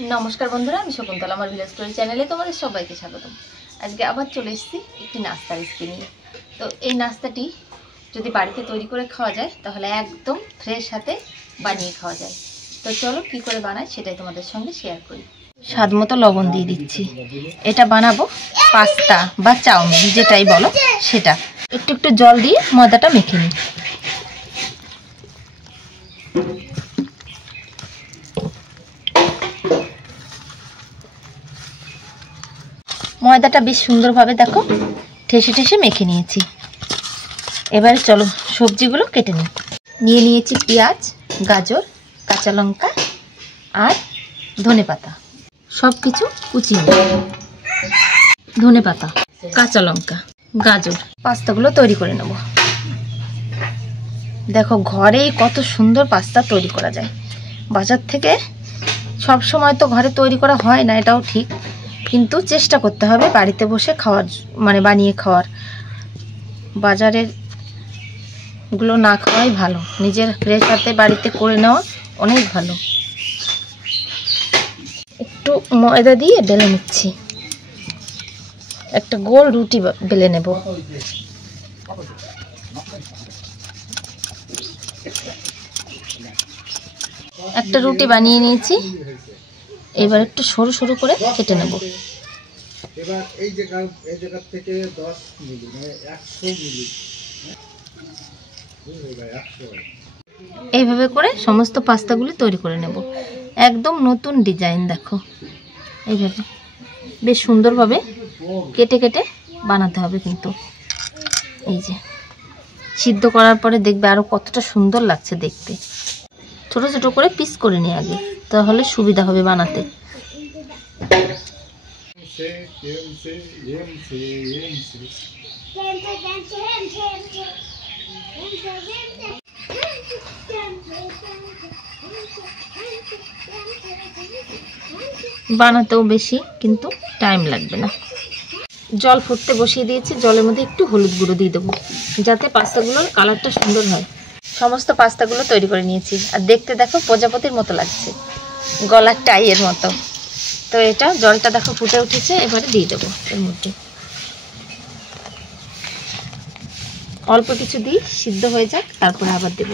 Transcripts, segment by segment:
नमस्कार बंधुरा आमी शकुन्तला आमार भिलेज स्टोरी चैनेले तोमादेर सबाइके स्वागतम। आजके आबार चले एसेछि एकटी नास्ता रेसिपि निये। तो एई नास्ताटी जोदि बाड़ीते तैरि करे खाওয়া যায় ताहले एकदम फ्रेश हाते बानिये खाওয়া যায়। तो चलो कि करे बानाई सेटाई तोमादेर संगे शेयर करी। स्वादमतो लवण दिये दिচ্ছি। এটা বানাবো পাস্তা বা চাউমিন যেটাই বলো সেটা। একটু একটু জল দিয়ে ময়দাটা মেখে নিই। ময়দাটা বেশ সুন্দরভাবে দেখো ঠেসে ঠেসে মেখে নিয়েছি। এবারে চলো সবজিগুলো কেটে নিই। নিয়ে নিয়েছি পেঁয়াজ, গাজর, কাঁচা লঙ্কা আর ধনেপাতা। সব কিছু কুচিয়ে নেব। ধনেপাতা, কাঁচা লঙ্কা, গাজর। পাস্তাগুলো তৈরি করে নেব। দেখো ঘরেই কত সুন্দর পাস্তা তৈরি করা যায়। বাজার থেকে সব সময় তো ঘরে তৈরি করা হয় না, এটাও ঠিক, কিন্তু চেষ্টা করতে হবে বাড়িতে বসে খাওয়ার, মানে বানিয়ে খাওয়ার। বাজারের গুলো না খাওয়াই ভালো, নিজের ফ্রেশ হাতে বাড়িতে করে নেওয়া অনেক ভালো। একটু ময়দা দিয়ে বেলে নিচ্ছি। একটা গোল রুটি বেলে নেব। একটা রুটি বানিয়ে নিয়েছি। এবার একটু সরু সরু করে কেটে নেব। এবার এই জায়গা থেকে 10 মিলি মানে 100 মিলি এইভাবে করে সমস্ত পাস্তাগুলো তৈরি করে নেব। একদম নতুন ডিজাইন দেখো। এইভাবে বেশ সুন্দরভাবে কেটে কেটে বানাতে হবে কিন্তু। এই যে সিদ্ধ করার পরে দেখবে আরো কতটা সুন্দর লাগছে দেখতে। ছোট ছোট করে পিস করে নিই আগে, তাহলে সুবিধা হবে বানাতে। বানাতেও বেশি কিন্তু টাইম লাগবে না। জল ফুটতে বসিয়ে দিয়েছি। জলের মধ্যে একটু হলুদ গুঁড়ো দিয়ে দেবো যাতে পাস্তাগুলোর কালারটা সুন্দর হয়। সমস্ত পাস্তাগুলো তৈরি করে নিয়েছি। আর দেখতে দেখো প্রজাপতির মতো লাগছে, গলার টাইয়ের মতো। তো এটা জলটা দেখো ফুটে উঠেছে। এবারে দিয়ে দেবো এর মধ্যে। অল্প কিছু দিই, সিদ্ধ হয়ে যাক, তারপরে আবার দেব।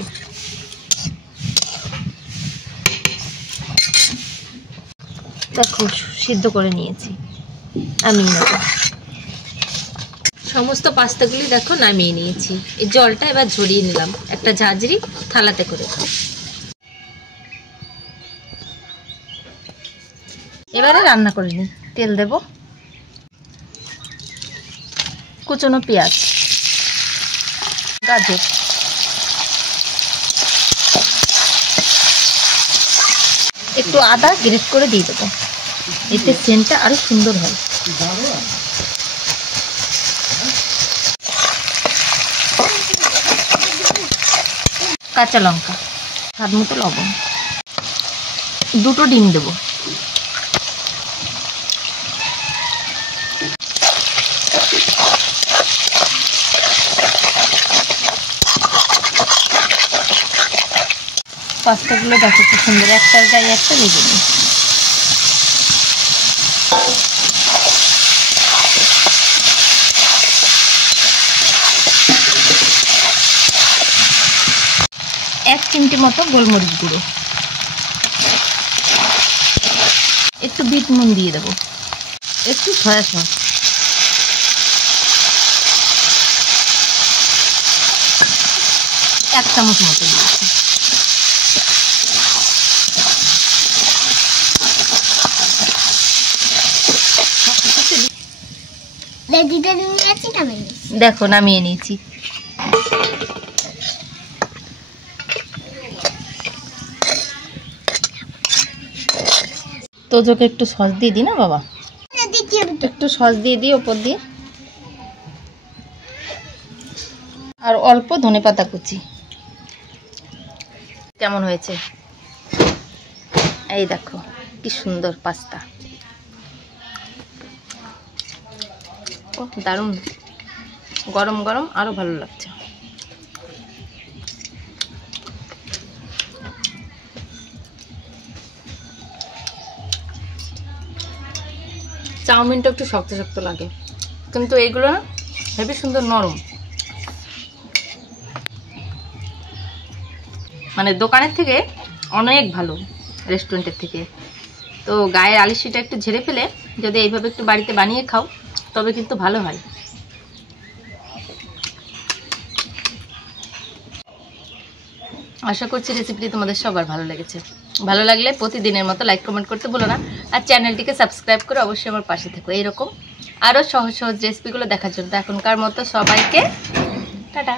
দেখো সিদ্ধ করে নিয়েছি, নামিয়ে নেব। সমস্ত পাস্তাগুলি দেখো নামিয়ে নিয়েছি। এই জলটা এবার ঝরিয়ে নিলাম একটা ঝাঁঝরি থালাতে করে। এবারে রান্না করে নিই। তেল দেব, কুচনো পেঁয়াজ, গাজর, একটু আদা গ্রেট করে দিয়ে দেবো, এতে সেন্টটা আরো সুন্দর হয়। কাঁচা লঙ্কা, স্বাদ মতো লবণ, দুটো ডিম দেবো। পাস্তাগুলো দেখো কি সুন্দর, একটার গায়ে একটা ভেজে নিই। এক চিমটি মতো গোলমরিচ গুঁড়ো, একটু বিট নুন দিয়ে দেবো, একটু সয়া সস, এক চামচ মতো দিয়েছি। দেখো নামিয়ে নিয়েছি। তোজোকে একটু সস দিয়ে দিই না বাবা, একটু সস দিয়ে দিই ওপর দিয়ে। আর অল্প ধনেপাতা কুচি। কেমন হয়েছে এই দেখো কি সুন্দর পাস্তা। ও দারুণ, গরম গরম আরো ভালো লাগছে। চাউমিনটা একটু শক্ত শক্ত লাগে, কিন্তু এইগুলো না হেবি সুন্দর নরম, মানে দোকানের থেকে অনেক ভালো, রেস্টুরেন্টের থেকে। তো গায়ের আলিশিটা একটু ঝেড়ে ফেলে যদি এইভাবে একটু বাড়িতে বানিয়ে খাও তবে কিন্তু ভালো হয়। আশা করছি রেসিপিটি তোমাদের সবার ভালো লেগেছে। ভালো লাগলে প্রতিদিনের মতো লাইক কমেন্ট করতে ভুলো না, আর চ্যানেলটিকে সাবস্ক্রাইব করে অবশ্যই আমার পাশে থেকো এরকম আরও সহজ সহজ রেসিপিগুলো দেখার জন্য। এখনকার মতো সবাইকে টাটা।